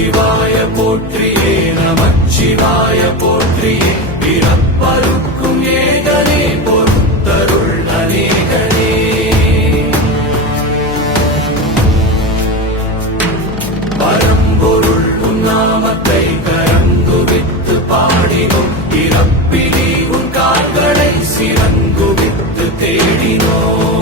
சிவாய போற்றியே நமச்சிவாய போற்றியே பிறப்பருக்கும் ஏகனே பொறுத்தருள் அநேகனே பரம்பொருள் உன் நாமத்தை கரங்குவித்து பாடினோம் இறப்பிலி உன் கால்களை சிறங்குவித்து தேடினோம்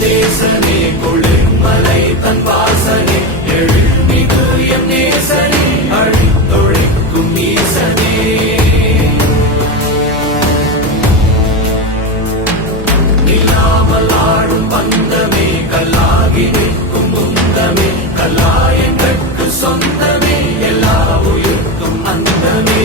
நேசனே குளிர்மலை தன் வாசனே எழுமிகு எம் நேசனே அழித்தொழிக்கும் ஈசனே நில்லாமல் ஆடும் பந்தமே கல்லாகி நிற்கும் முந்தமே கல்லாயங்களுக்கு சொந்தமே எல்லா உயிர்க்கும் அந்தமே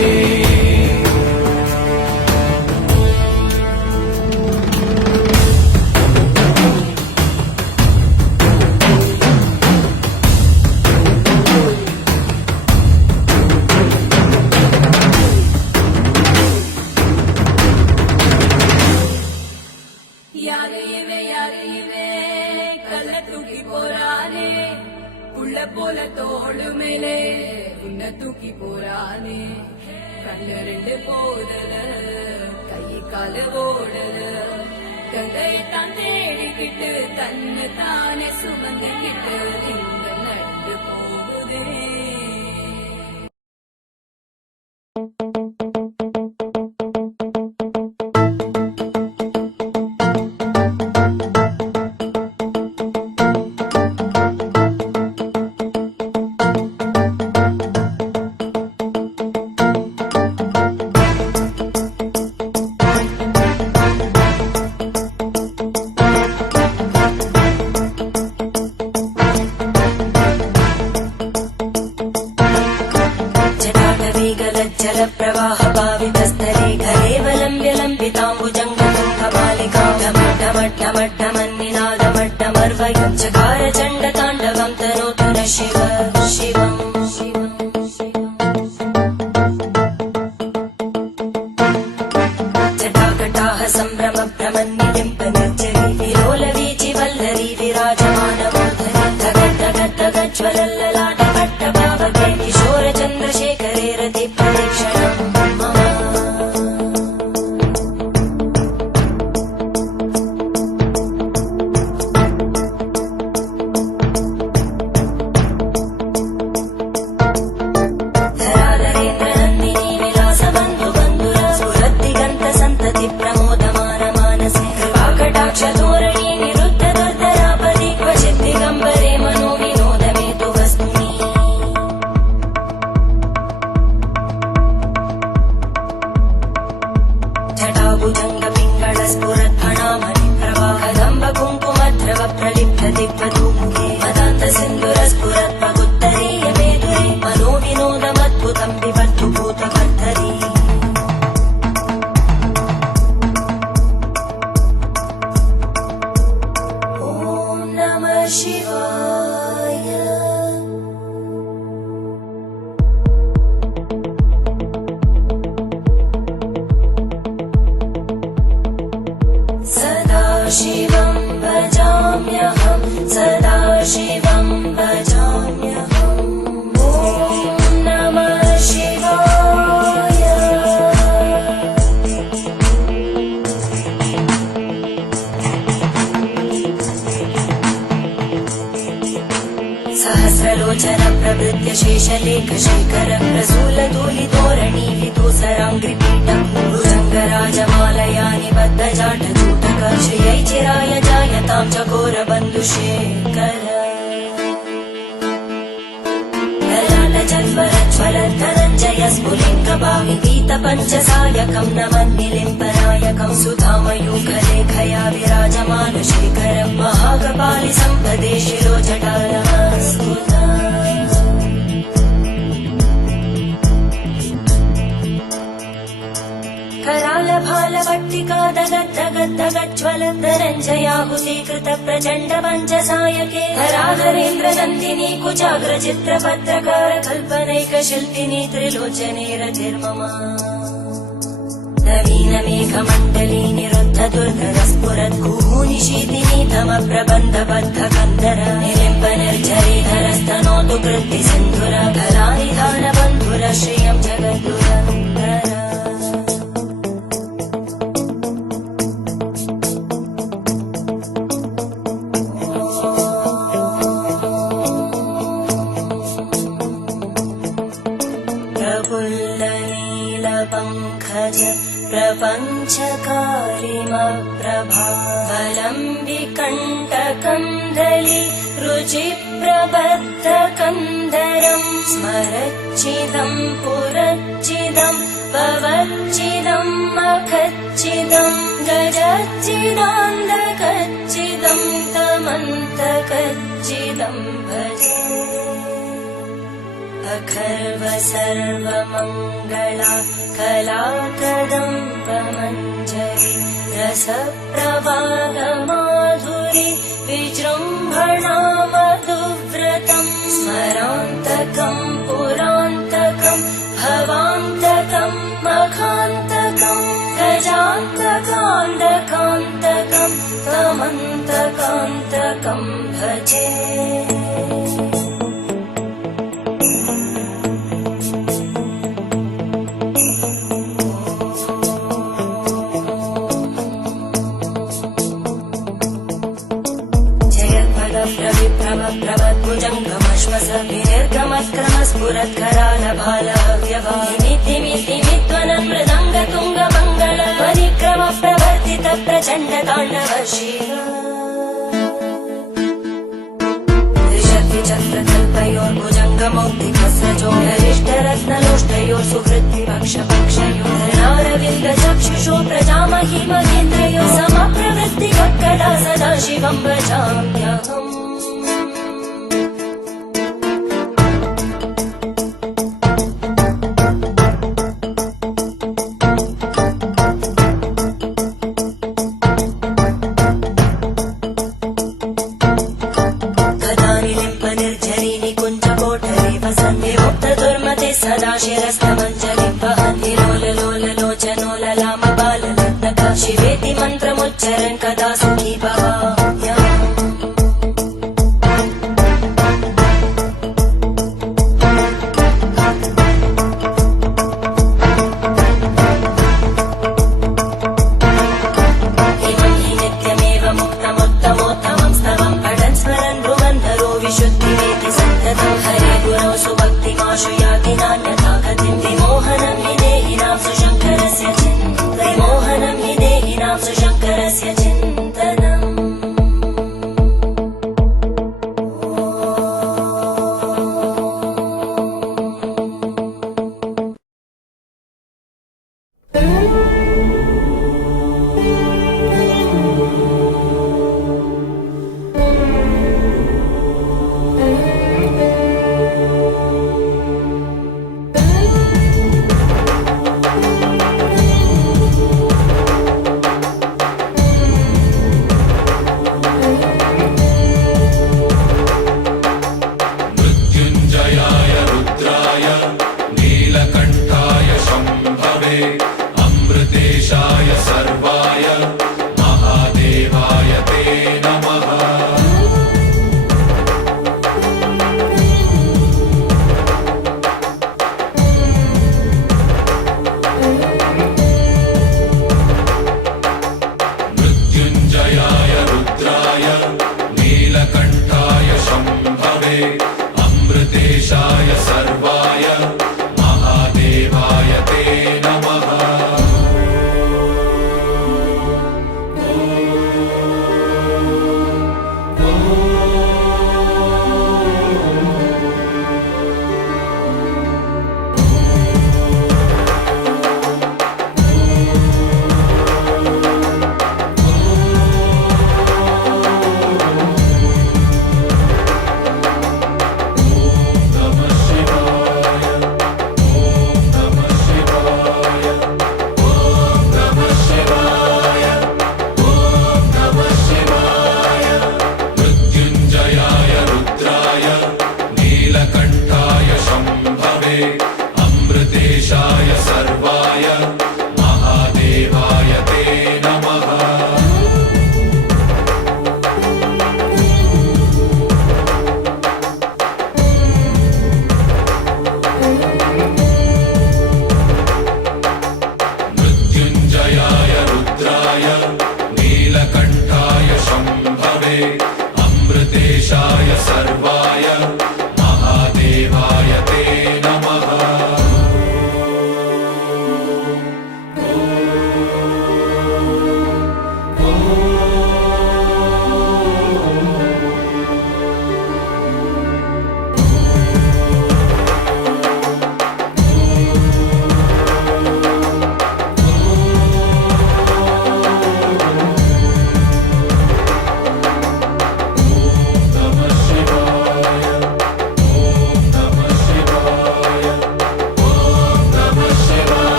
போல தோளு மேலே உன்னை தூக்கி போறானே கண்ணு ரெண்டு போதல கை கால ஓடல கங்கையத்தான் தேடிக்கிட்டு தன்னை தானே சுமந்துக்கிட்டு இங்க நடந்து போகுதே प्रवाहभावितस्थले घरेवलम्ब्यलम्बिताम्बुजङ्गमन्निनादमट्टमर्वयं चकार चण्डताण्डवं तनोतु न शिव शिवम् जटाकटाः सम्भ्रम भ्रमन्निलिम्पनिर्जरी विलोलवीचि वल्लरी विराजमानमूर्धनि धगद्धगद्धगज्ज्वलल्ललाटपट्टभावके किशोरचन्द्रशेखरे रति प्रदक्षिणम् Shiva लोचन प्रभृत्य शेषलेखशेखर प्रसूलधूलितोरणी विदूसराङ्घ्रिपीठं भुजङ्गराजमालया निबद्धजाटचूटक श्रियै चिराय जायतां चकोरबन्धुशेखर ज्वलद्धनञ्जय स्फुलिङ्गभाविपीतपञ्चसायकं नमन्निलिम्पनायकं सुधामयूखलेखया विराजमानशेखरं महाकपालि सम्पदे शिरोजटानमस्तुता करालभालभट्टिका दगद्दगद्दगज्ज्वलद्धनञ्जयाहुतीकृत प्रचण्ड पञ्चसायके धराधरेन्द्रनन्दिनी कुचाग्रचित्रपत्रकार कल्पनैकशिल्पिनी त्रिलोचने रतिर्मम नवीनमेघमण्डली निरुद्धदुर्धरस्फुरद्गूनिशीतिनी तमप्रबन्धबद्धकन्दर निलिम्बनिर्झरीधरस्तनोतु कृत्तिसिन्धुर कलानिधानबन्धुर श्रियं जगद्दुरन्दर प्रफुल्लनीलपङ्कज प्रपञ्चकारिमप्रभावलम्बिकण्टकं दलि रुचिप्रबद्धकन्दरं स्मरच्चिदं पुरच्चिदं भवच्चिदं मखच्चिदं गजच्चिदान्धकच्चिदं तमन्तकच्चिदं भजे अखर्व सर्वमङ्गला कलाकदम्बमञ्जरी रसप्रवाहमाधुरी विजृम्भणा मधुव्रतं स्मरान्तकं पुरान्तकं भवान्तकं मखान्तकं गजान्तकान्तकान्तकं तमन्तकान्तकं भजे प्रभद्भुजङ्गमश्वस विनिर्गमत्क्रमस्फुरत्करालभालव्यवानिमित्तिमित्तिमित्त्वनं मृदङ्गतुङ्गमङ्गल परिक्रम प्रवर्तित प्रचण्डताण्डव त्रिशक्तिचक्रकल्पयोर्भुजङ्गमौक्तिकस्रजोगरिष्ठरत्नलोष्टयोः सुहृद्विपक्षपक्षयोः धरणारविन्दचक्षुषो प्रजामहि महेन्द्रयोः समप्रवृत्तिकक्कदा सदा शिवं भजाम्यहम् सदा शिरस्तमञ्जलिं वहन्ति लोललोललोचनोललामबालरत्नक शिवेति मन्त्रमुच्चरन् कदा सुखी भवाम्यहम् इमं हि नित्यमेव मुक्तमुत्तमोत्तमं स्तवं पठन् स्मरन् भ्रुवन्धरो विशुद्धिमेति सन्ततं हरे गुरौ सुभक्तिमाशु याति नान्यथा गतिं विमोहनं हि देहिनां सुशङ्करस्य चिन्तनं विमोहनं हि देहिनां सुशङ्करस्य चिन्तनम् अमृतेशाय सर्वाय महादेवाय ते नमः। मृत्युञ्जयाय रुद्राय नीलकण्ठाय शम्भवे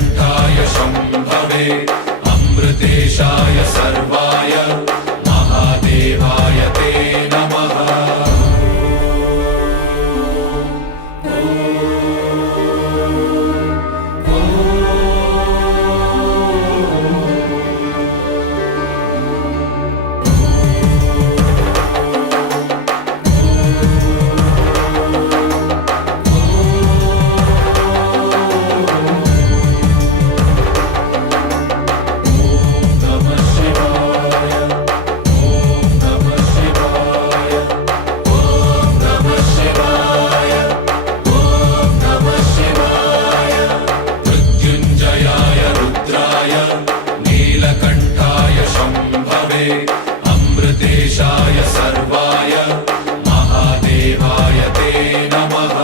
नीलकण्ठाय शम्भवे अमृतेशाय सर्वाय महादेवाय ते नमः अमृतेशाय सर्वाय महादेवाय ते नमः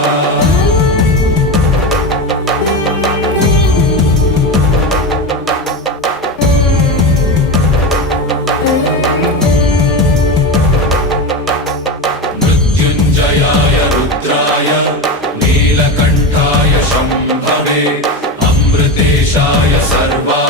मृत्युञ्जयाय रुद्राय नीलकण्ठाय शम्भवे अमृतेशाय सर्वाय